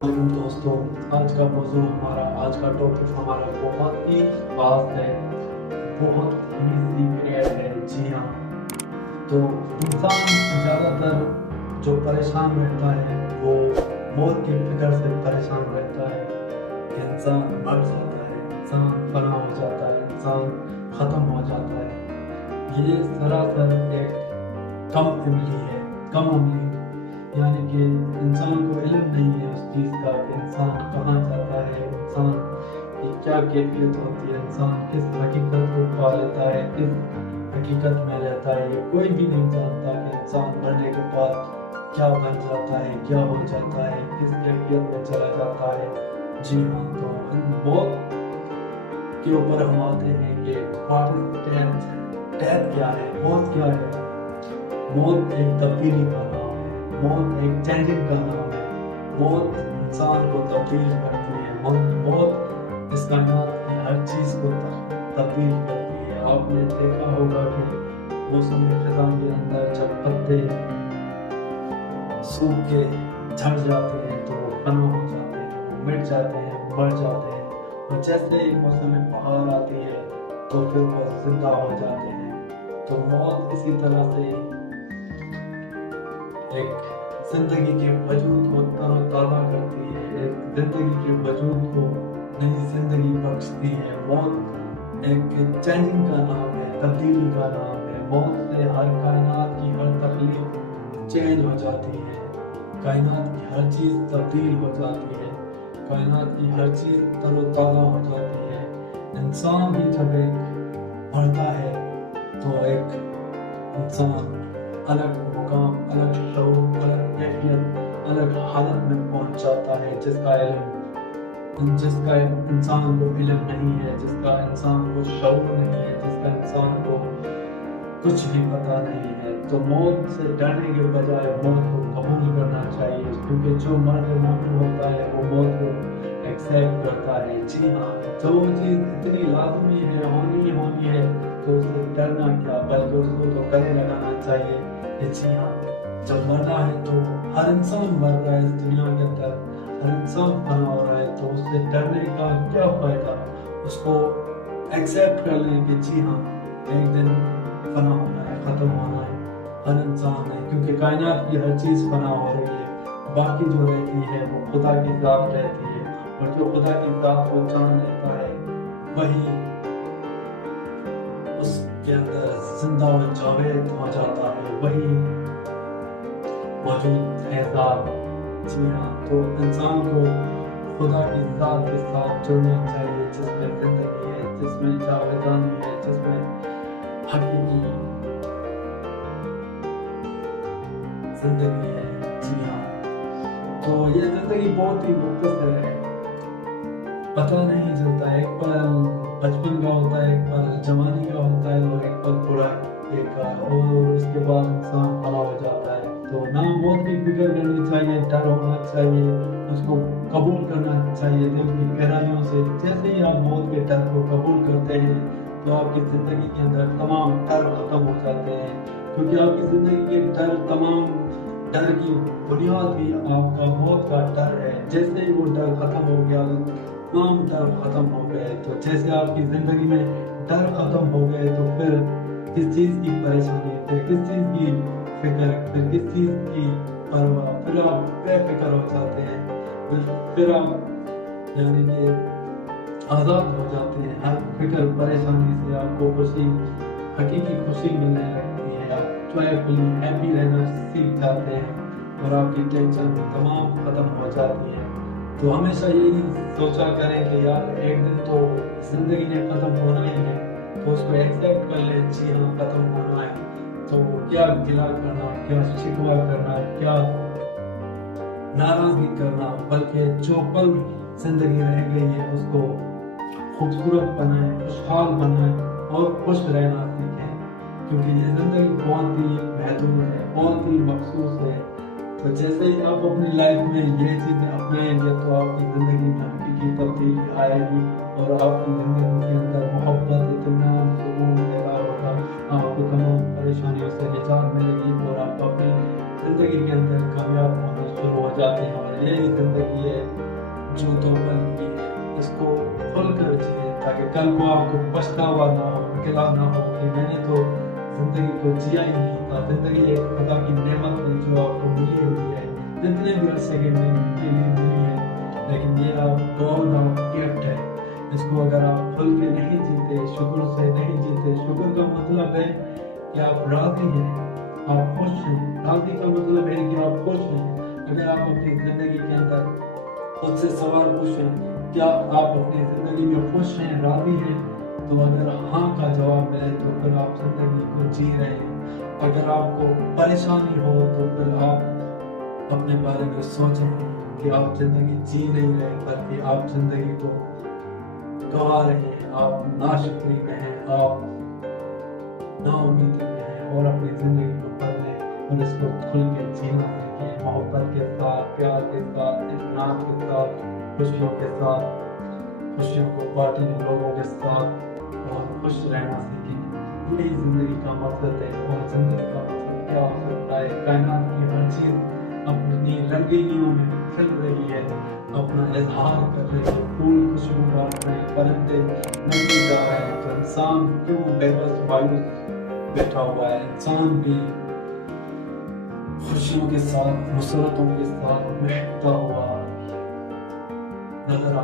वालेकुम दोस्तों, आज का मौजू आज का टॉपिक हमारा बहुत ही खास है, बहुत ही सीक्रेट है। जी हाँ, तो इंसान ज़्यादातर जो परेशान रहता है वो मौत की फिक्र से परेशान रहता है। इंसान मर जाता है, इंसान फना हो जाता है, इंसान ख़त्म हो जाता है। ये सरासर एक कम अमली है, कम अमली, यानी कि इंसान को इल्म नहीं है उस चीज़ का कि इंसान कहाँ जाता है, इंसान की क्या कैफियत होती है, इंसान किस हकीकत को पा लेता है, किस हकीकत में रहता है। ये कोई भी नहीं जानता कि इंसान मरने के बाद क्या बन जाता है, क्या हो जाता है, किस कैफियत में चला जाता है। जी हाँ, तो मौत के ऊपर हम आते हैं कि व्हाट इज डेथ, डेथ क्या है, मौत क्या है। मौत एक तब्दीली का नाम है, मौत एक चेंजिंग का नाम है, मौत इंसान को तब्दील करती है, मौत इस कायनात की हर चीज़ को तब्दील करती है। आपने देखा होगा कि मौसम खज़ां के अंदर जब पत्ते सूख के झड़ जाते हैं तो फना हो जाते हैं, मिट जाते हैं, मर जाते हैं, और जैसे ही मौसम बहार आती है तो फिर वो जिंदा हो जाते हैं। तो मौत इसी तरह से एक जिंदगी के वजूद को तरोताज़ा करती है, एक जिंदगी के वजूद को नई जिंदगी बख्शती है। मौत एक चेंजिंग का नाम है, तब्दीली का नाम है। मौत से हर कायनात की हर तकलीफ चेंज हो जाती है, कायनात की हर चीज़ तब्दील हो जाती है, कायनात की हर चीज़ तरोताज़ा हो जाती है। इंसान भी जब एक मरता है तो एक इंसान अलग मुकाम, अलग शऊर, अलग कैफियत, अलग हालत में पहुंच जाता है, जिसका इंसान को इल्म नहीं है, जिसका इंसान को शऊर नहीं है, जिसका इंसान को कुछ भी पता नहीं है। तो मौत से डरने के बजाय मौत को कबूल करना चाहिए, क्योंकि जो मर्द मोमिन होता है वो मौत को एक्सेप्ट करता है। जी हाँ, जो चीज़ इतनी लाजमी है, होनी है, तो उससे डरना क्या, बल्कि उसको तो गले लगाना चाहिए। जी हाँ, जब मरना है तो हर इंसान मर रहा है इस दुनिया के अंदर, हर इंसान फना हो रहा है, तो उससे डरने का क्या फायदा। उसको एक्सेप्ट कर लें कि जी हाँ, एक दिन फना होना है, ख़त्म होना है, हर इंसान है, क्योंकि कायनात की हर चीज़ फना हो रही है। बाकी जो रहती है वो खुदा की ज़ात रहती है, और जो खुदा की ज़ात को जान लेता है वही उसके अंदर जिंदा और जावेद हो जाता है, वही मौजूद है ज़ात। जी हाँ, तो इंसान को खुदा की ज़ात के साथ जुड़ना चाहिए, जिसमें जिंदगी है, जिसमें जावेदानी है, जिसमें हकीकी जिंदगी है। जी हाँ, तो ये जिंदगी बहुत ही मुख्तसर है, पता नहीं चलता। एक पल बचपन का होता है, एक पल जवानी का होता है, और एक पल बुढ़ापे का, और उसके बाद इंसान फना हो जाता है। तो ना मौत की फिक्र करनी चाहिए, डर होना चाहिए, उसको कबूल करना चाहिए दिल की गहराइयों से। जैसे ही आप मौत के डर को कबूल करते हैं तो आपकी ज़िंदगी के अंदर तमाम डर ख़त्म हो जाते हैं, क्योंकि आपकी ज़िंदगी के डर, तमाम डर की बुनियाद भी आपका मौत का डर है। जैसे ही वो डर ख़त्म हो गया, तमाम डर ख़त्म हो गए। तो जैसे आपकी ज़िंदगी में डर ख़त्म हो गए तो फिर किस चीज़ की परेशानी, फिर किस चीज़ की फिक्र, फिर किस चीज़ की परवाह, फिर आप बेफिक्र हो जाते हैं, फिर आप यानी कि आज़ाद हो जाते हैं। हर फिक्र परेशानी से आपको खुशी, हकीकी खुशी मिलने लगती है, आप जॉयफुली हैप्पी रहना सीख जाते हैं, और आपकी टेंशन तमाम ख़त्म हो जाती है। तो हमेशा यही सोचा करें कि यार एक दिन तो ज़िंदगी ने ख़त्म होना ही है, तो उसको एक्सेप्ट कर लें। जी हाँ, ख़त्म होना है तो क्या गिला करना, क्या शिकवा करना, क्या नाराज़गी करना, बल्कि जो पल ज़िंदगी रह गई है उसको खूबसूरत बनाएं, खुशहाल बनाएं, और खुश रहना सीखें, क्योंकि ये ज़िंदगी बहुत ही महदूद है, बहुत ही मखसूस है। तो जैसे ही आप अपनी लाइफ में ये चीज़ें अपनाएंगे तो आपकी ज़िंदगी में हकीकी तब्दीली आएगी, और आपकी ज़िंदगी के अंदर मोहब्बत, इत्मीनान, सुकून पैदा होगा, आपको तमाम परेशानियों से निजात मिलेगी, और आप अपनी ज़िंदगी के अंदर कामयाब होना शुरू हो जाते हैं। और यही ज़िंदगी है کل کو آپ کو پچھتاوا نہ ہو، اکیلا نہ ہو کہ میں نے تو زندگی کو جیا ہی نہیں تھا. زندگی ایک خدا کی نعمت ہے جو آپ کو ملی ہوئی ہے، جتنے بھی عرصے کے لیے ملی ہے، لیکن یہ آپ گاڈ آف گفٹ ہے. اس کو اگر آپ کھل کے نہیں جیتے، شکر سے نہیں جیتے، شکر کا مطلب ہے کہ آپ راضی ہیں، آپ خوش ہیں. راضی کا مطلب ہے کہ آپ خوش ہیں. اگر آپ اپنی زندگی کے اندر خود سے سوال پوچھیں کیا آپ اپنی زندگی میں خوش ہیں، راضی ہیں، تو اگر ہاں کا جواب ملے تو پھر آپ زندگی کو جی رہے ہیں. اگر آپ کو پریشانی ہو تو پھر آپ اپنے بارے میں سوچیں کہ آپ زندگی جی نہیں رہے بلکہ آپ زندگی کو گوا رہے ہیں، آپ ناشکری میں ہیں، آپ نا امیدی میں ہیں، اور اپنی زندگی کو بدلیں اور اس کو کھل کے جینا سیکھیں، محبت کے ساتھ، پیار کے ساتھ، اطمینان کے ساتھ، خوشیوں کے ساتھ، خوشیوں کو بانٹنے لوگوں کے ساتھ اور خوش رہنا سیکھیں. یہی زندگی کا مقصد ہے. اور زندگی کا مقصد کیا ہو سکتا ہے؟ کائنات کی ہر چیز اپنی رنگینیوں میں کھل رہی ہے، اپنا اظہار کر رہی ہے، پھول خوشبو بانٹ رہے ہیں، پرندے نظر جا رہے ہیں، تو انسان کیوں بے بس مایوس بیٹھا ہوا ہے؟ انسان بھی خوشیوں کے ساتھ، مسرتوں کے ساتھ مہکتا ہوا نظر آنا